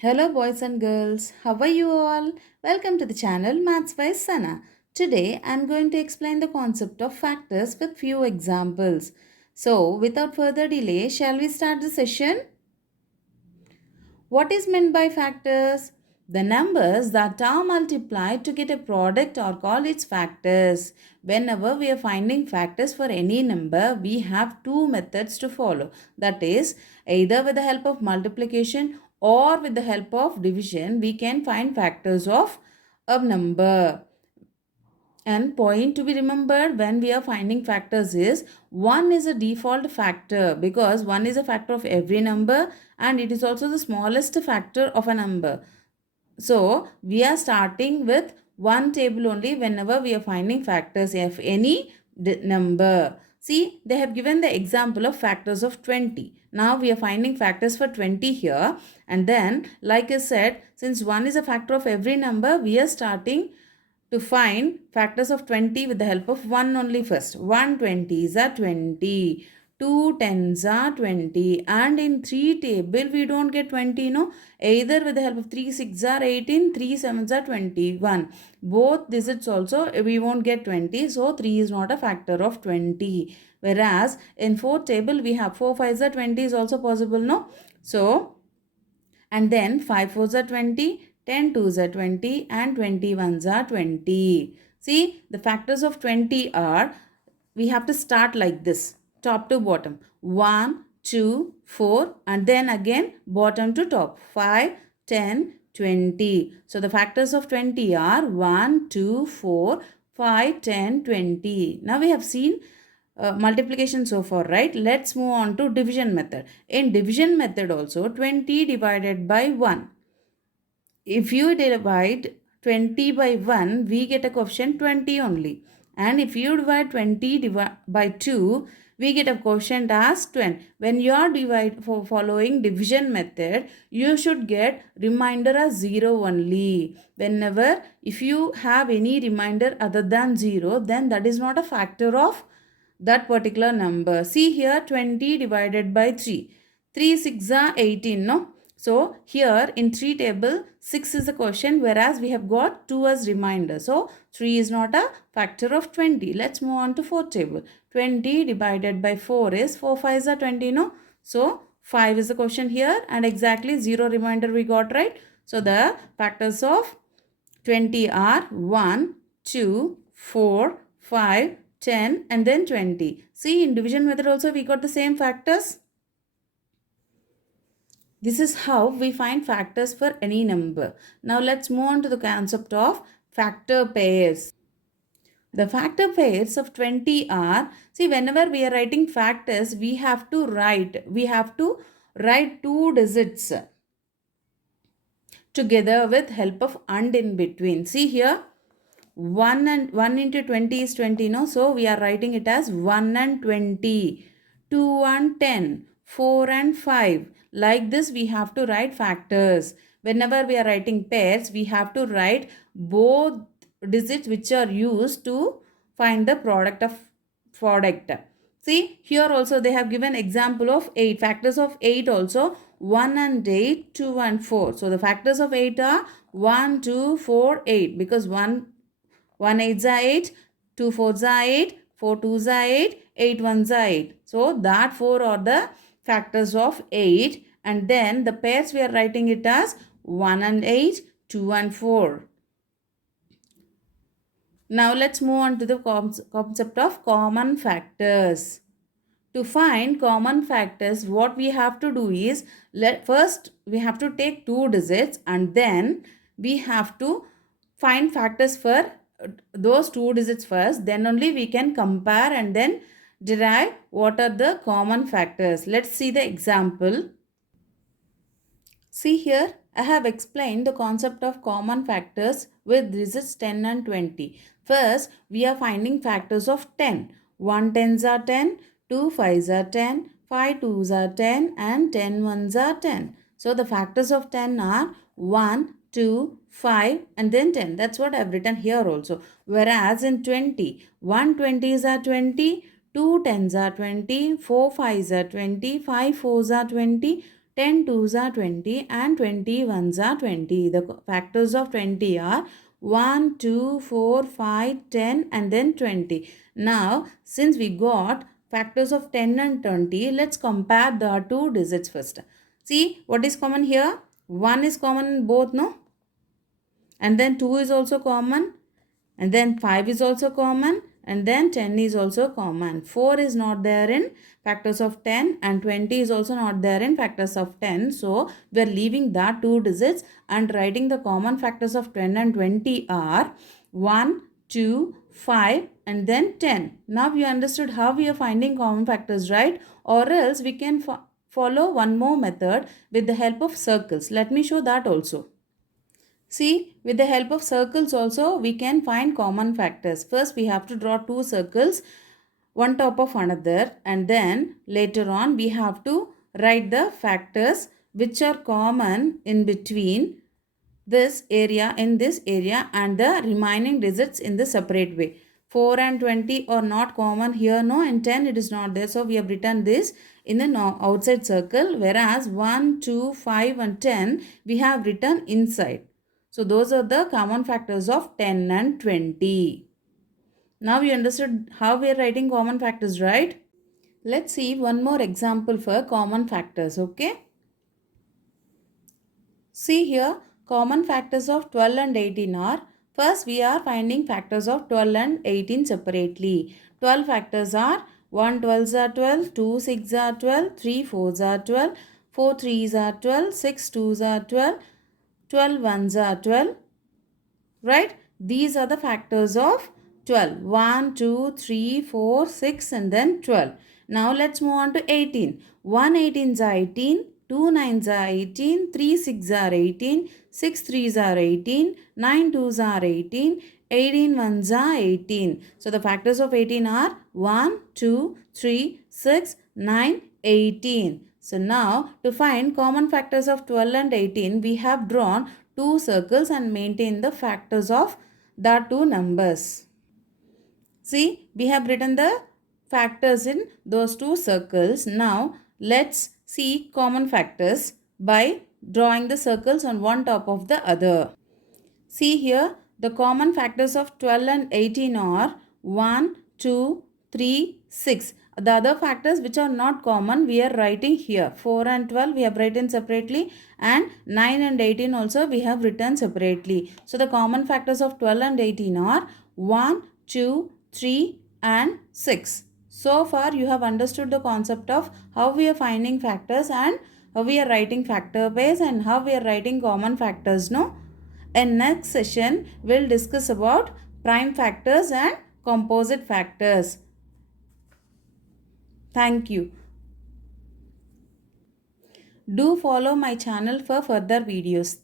Hello, boys and girls. How are you all? Welcome to the channel Maths by Sana. Today, I'm going to explain the concept of factors with few examples. So, without further delay, shall we start the session? What is meant by factors? The numbers that are multiplied to get a product are called its factors. Whenever we are finding factors for any number, we have two methods to follow. That is, either with the help of multiplication or with the help of division, we can find factors of a number. And point to be remembered when we are finding factors is 1 is a default factor because 1 is a factor of every number and it is also the smallest factor of a number. So we are starting with one table only whenever we are finding factors of any number. See, they have given the example of factors of 20. Now we are finding factors for 20 here. And then, like I said, since 1 is a factor of every number, we are starting to find factors of 20 with the help of 1 only first. 1 20s are 20. 2 tens are 20. And in 3 table, we don't get 20, no. Either with the help of 3 6 are 18, 3 sevens are 21. Both digits also, we won't get 20. So, 3 is not a factor of 20. Whereas, in 4 table, we have 4 5s are 20 is also possible, no. So, and then 5 4s are 20, 10 2s are 20 and 21s are 20. See, the factors of 20 are, we have to start like this, top to bottom. 1, 2, 4 and then again bottom to top. 5, 10, 20. So the factors of 20 are 1, 2, 4, 5, 10, 20. Now we have seen multiplication so far, right? Let's move on to division method. In division method also, 20 divided by 1. If you divide 20 by 1, we get a coefficient 20 only. And if you divide 20 by 2, we get a quotient as 20. When you are following division method, you should get remainder as 0 only. Whenever, if you have any remainder other than 0, then that is not a factor of that particular number. See here, 20 divided by 3. 3 6 are 18, no? So here in 3 table, 6 is a quotient whereas we have got 2 as remainder. So 3 is not a factor of 20. Let's move on to 4 table. 20 divided by 4 is 4 5 are 20, no? So 5 is the quotient here and exactly 0 remainder we got, right? So the factors of 20 are 1, 2, 4, 5, 10 and then 20. See, in division method also we got the same factors. This is how we find factors for any number. Now let's move on to the concept of factor pairs. The factor pairs of 20 are, see, whenever we are writing factors, we have to write two digits together with help of and in between. See here, 1 into 20 is 20, no? So we are writing it as 1 and 20, 2 and 10, 4 and 5. Like this we have to write factors. Whenever we are writing pairs, we have to write both digits which are used to find the product. See, here also they have given example of 8. Factors of 8 also, 1 and 8, 2 and 4. So the factors of 8 are 1, 2, 4, 8 because 1 8s are 8, 2 4s are 8, 4 2s are 8, 8 1s are 8. So that 4 are the factors of 8 and then the pairs we are writing it as 1 and 8, 2 and 4. Now let's move on to the concept of common factors. To find common factors, what we have to do is, first we have to take two digits and then we have to find factors for those two digits first. Then only we can compare and then derive what are the common factors. Let's see the example. See here, I have explained the concept of common factors with digits 10 and 20. First, we are finding factors of 10. 1 tens are 10, 2 5s are 10, 5 2s are 10 and 10 1s are 10. So the factors of 10 are 1, 2, 5 and then 10. That's what I have written here also. Whereas in 20, 1 20s are 20, 2 10s are 20, 4 5s are 20, 5 4s are 20, 10 twos are 20 and 20 ones are 20. The factors of 20 are 1, 2, 4, 5, 10 and then 20. Now, since we got factors of 10 and 20, let's compare the two digits first. See what is common here? 1 is common in both, no? And then 2 is also common. And then 5 is also common. And then 10 is also common. 4 is not there in factors of 10 and 20 is also not there in factors of 10. So, we are leaving that two digits and writing the common factors of 10 and 20 are 1, 2, 5 and then 10. Now, you understood how we are finding common factors, right? Or else we can follow one more method with the help of circles. Let me show that also. See, with the help of circles also, we can find common factors. First, we have to draw two circles, one top of another, and then later on, we have to write the factors which are common in between this area, in this area, and the remaining digits in the separate way. 4 and 20 are not common here, no, and 10 it is not there. So, we have written this in the outside circle, whereas 1, 2, 5 and 10 we have written inside. So, those are the common factors of 10 and 20. Now, you understood how we are writing common factors, right? Let's see one more example for common factors, okay? See here, common factors of 12 and 18 are, first we are finding factors of 12 and 18 separately. 12 factors are 1 12s are 12, 2 6s are 12, 3 4s are 12, 4 3s are 12, 6 2s are 12, 12 ones are 12, right? These are the factors of 12. 1, 2, 3, 4, 6 and then 12. Now let's move on to 18. 1 18s are 18, 2 9s are 18, 3 6 are 18, 6 3s are 18, 9 2s are 18, 18 ones are 18. So the factors of 18 are 1, 2, 3, 6, 9, 18. So now to find common factors of 12 and 18, we have drawn two circles and maintain the factors of the two numbers. See, we have written the factors in those two circles. Now, let's see common factors by drawing the circles on one top of the other. See here, the common factors of 12 and 18 are 1, 2, 3, 6. The other factors which are not common, we are writing here. 4 and 12 we have written separately and 9 and 18 also we have written separately. So, the common factors of 12 and 18 are 1, 2, 3 and 6. So far, you have understood the concept of how we are finding factors and how we are writing factor base and how we are writing common factors, no? In next session, we'll discuss about prime factors and composite factors. Thank you. Do follow my channel for further videos.